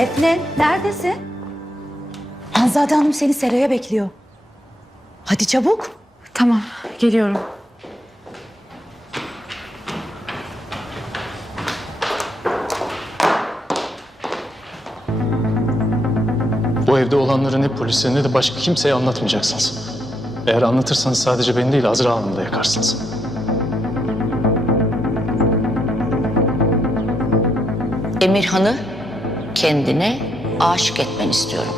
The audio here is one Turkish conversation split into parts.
Defne neredesin? Hanzade Hanım seni Seraya bekliyor. Hadi çabuk. Tamam, geliyorum. Bu evde olanları ne polise ne de başka kimseye anlatmayacaksınız. Eğer anlatırsanız sadece beni değil Azra Hanım'ı da yakarsınız. Emirhan'ı kendine aşık etmen istiyorum.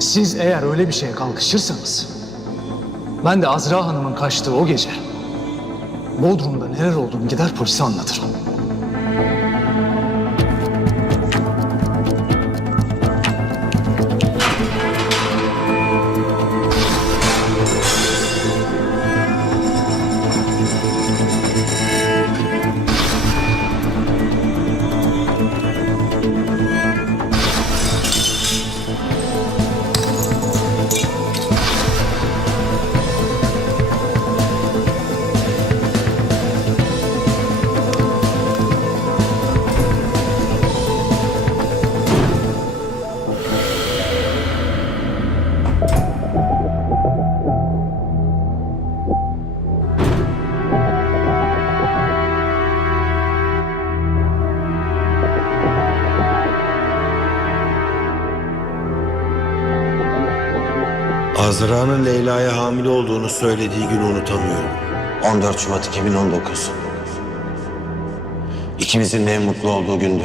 Siz eğer öyle bir şeye kalkışırsanız, ben de Azra Hanım'ın kaçtığı o gece Bodrum'da neler olduğunu gider polise anlatırım. Azra'nın Leyla'ya hamile olduğunu söylediği günü unutamıyorum. 14 Şubat 2019. İkimizin de en mutlu olduğu gündü.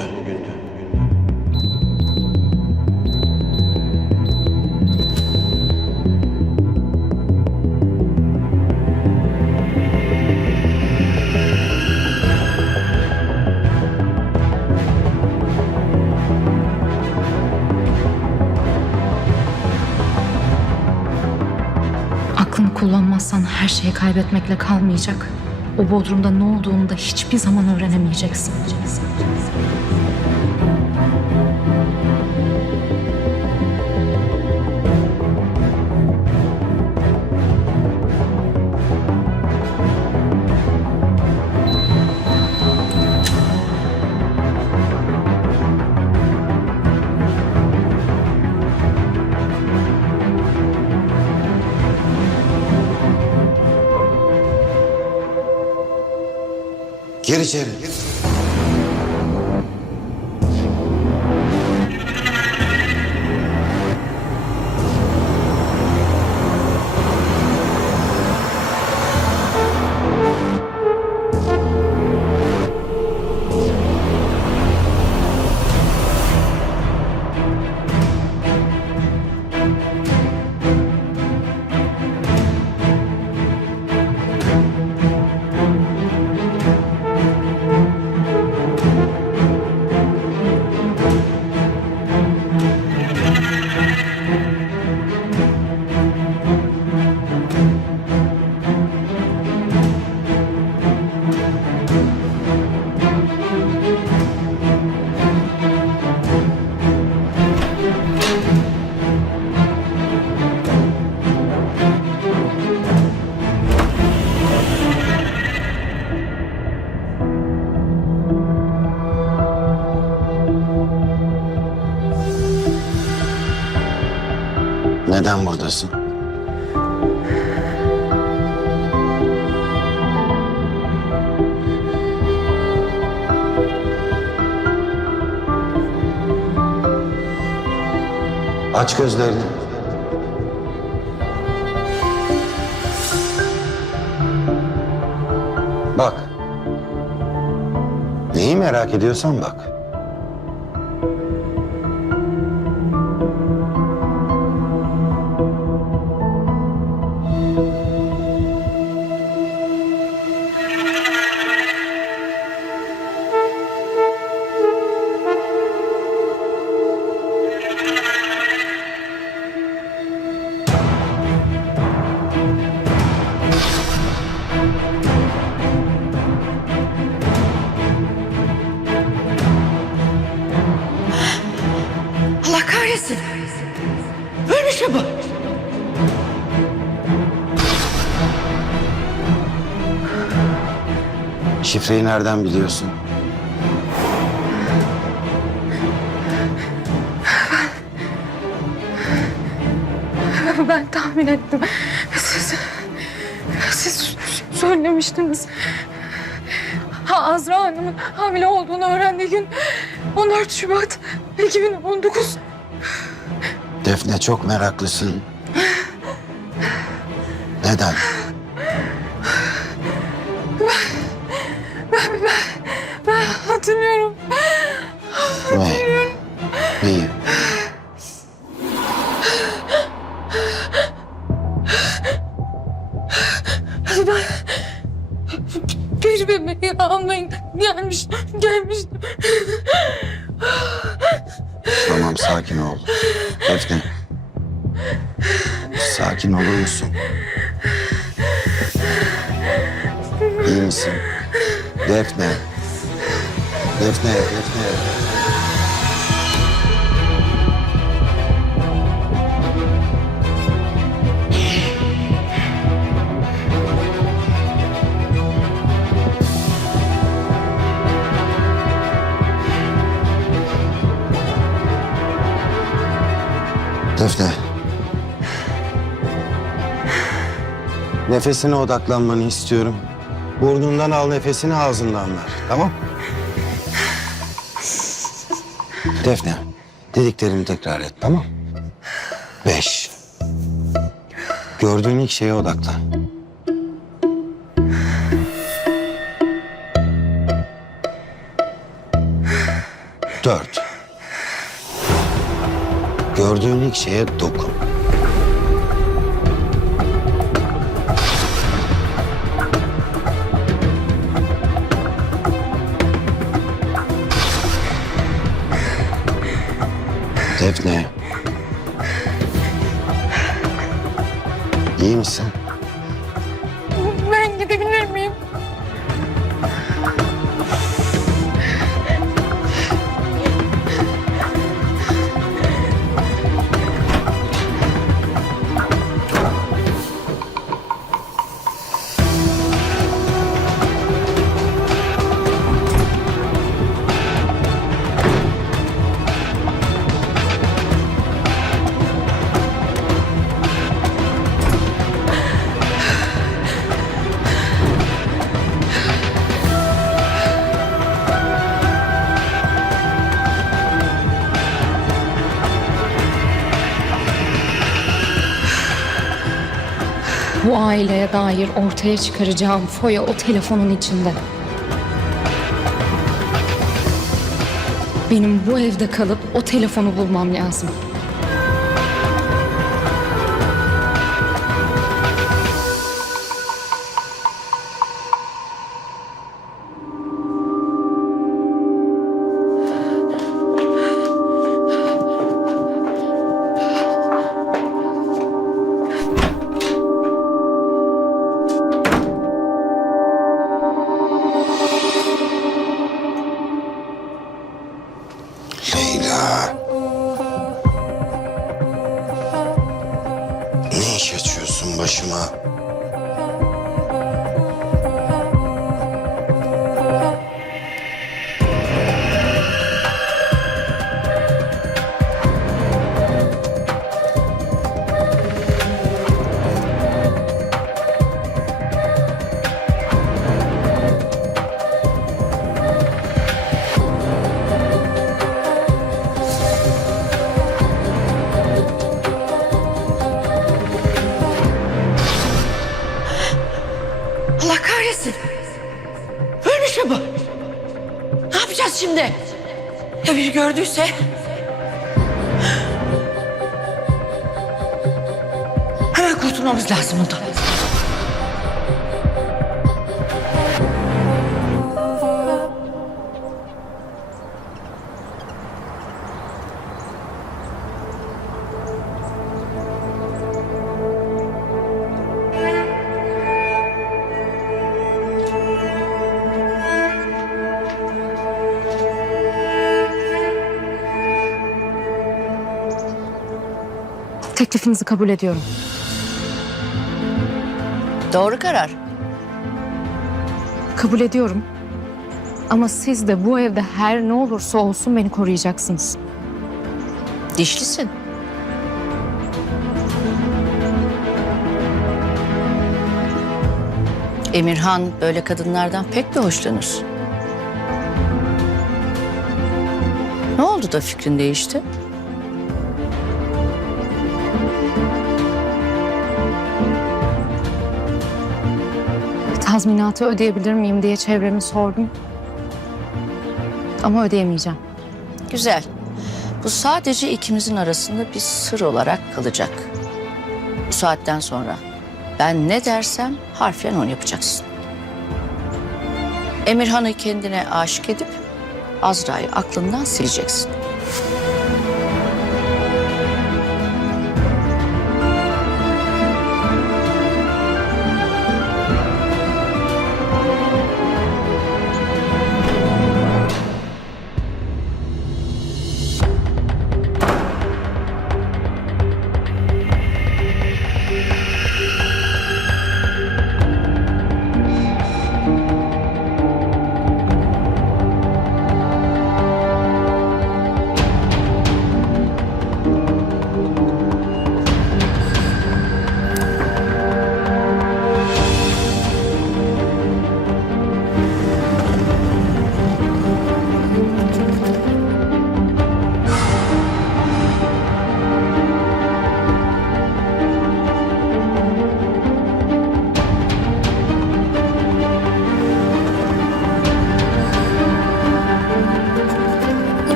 Kullanmazsan her şeyi kaybetmekle kalmayacak. O bodrumda ne olduğunu da hiçbir zaman öğrenemeyeceksin. Gir vereceğim. Buradasın? Aç gözlerini. Bak. Neyi merak ediyorsan bak. Ölmüş mü bu? Şifreyi nereden biliyorsun? Ben, ben tahmin ettim. Siz, siz söylemiştiniz. Ha, Azra Hanım'ın hamile olduğunu öğrendiği gün 14 Şubat 2019. Defne çok meraklısın. Neden? Hatırlıyorum. Ne? Neyi? Ben bir bebeği almaya gelmiş, gelmiştim. Tamam sakin ol. Defne. Sakin olur musun? İyi misin? Defne. Defne, Defne. Nefesine odaklanmanı istiyorum. Burnundan al nefesini ağzından ver. Tamam? Defne. Dediklerimi tekrar et tamam? Beş. Gördüğün ilk şeye odaklan. Dört. Gördüğün ilk şeye dokun. Bu aileye dair ortaya çıkaracağım foya o telefonun içinde. Benim bu evde kalıp o telefonu bulmam lazım. Başıma? Ya biri gördüyse? Hemen kurtulmamız lazım ondan. Teklifinizi kabul ediyorum. Doğru karar. Kabul ediyorum. Ama siz de bu evde her ne olursa olsun beni koruyacaksınız. Dişlisin. Emirhan böyle kadınlardan pek bir hoşlanır. Ne oldu da fikrin değişti? Tazminatı ödeyebilir miyim diye çevremi sordum. Ama ödeyemeyeceğim. Güzel. Bu sadece ikimizin arasında bir sır olarak kalacak. Bu saatten sonra ben ne dersem harfiyen onu yapacaksın. Emirhan'ı kendine aşık edip Azra'yı aklından sileceksin.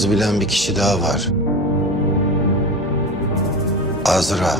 Sırrımızı bilen bir kişi daha var. Azra.